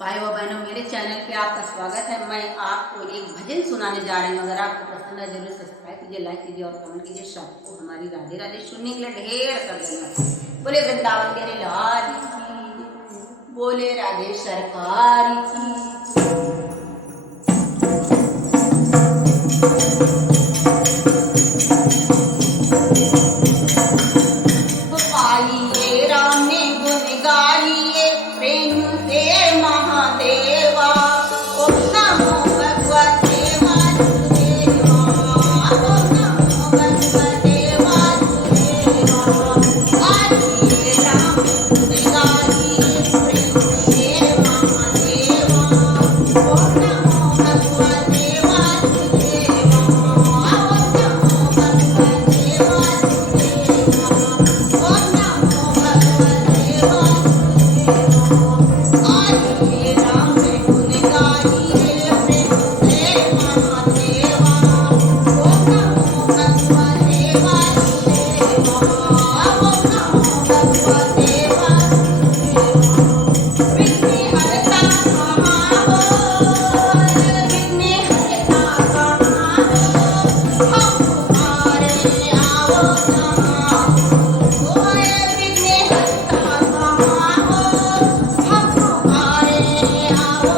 भाई और बहनों, मेरे चैनल पे आपका स्वागत है। मैं आपको एक भजन सुनाने जा रही हूँ। अगर आपको पसंद है जरूर सब्सक्राइब कीजिए, लाइक कीजिए और कमेंट कीजिए। सबको हमारी राधे राधे सुनने के लिए ढेर कर देना। बोले वृंदावन के लाल की, बोले राधे सरकार की। पाइए राम ने गुण गाइए प्रेम से महादेवा। ओम नमो भगवते वासुदेवा। ओम नमो भगवते वासुदेवा। पाइए राम गुण गाइए प्रेम से महादेवा। ओम नमो भगवते वासुदेवा। ओम नमो भगवते वासुदेवा। ओम नमो भगवते वासुदेवा। आइए राम गुण गाइए प्रेम से महादेवा। ओम नमो भगवते वासुदेवा। ओम नमो भगवते वासुदेवा। विघ्न हरता महाबोल, विघ्न हरता महाबोल, हम तुम्हारे आओ नमः। विघ्न हरता महाबोल, हम तुम्हारे आओ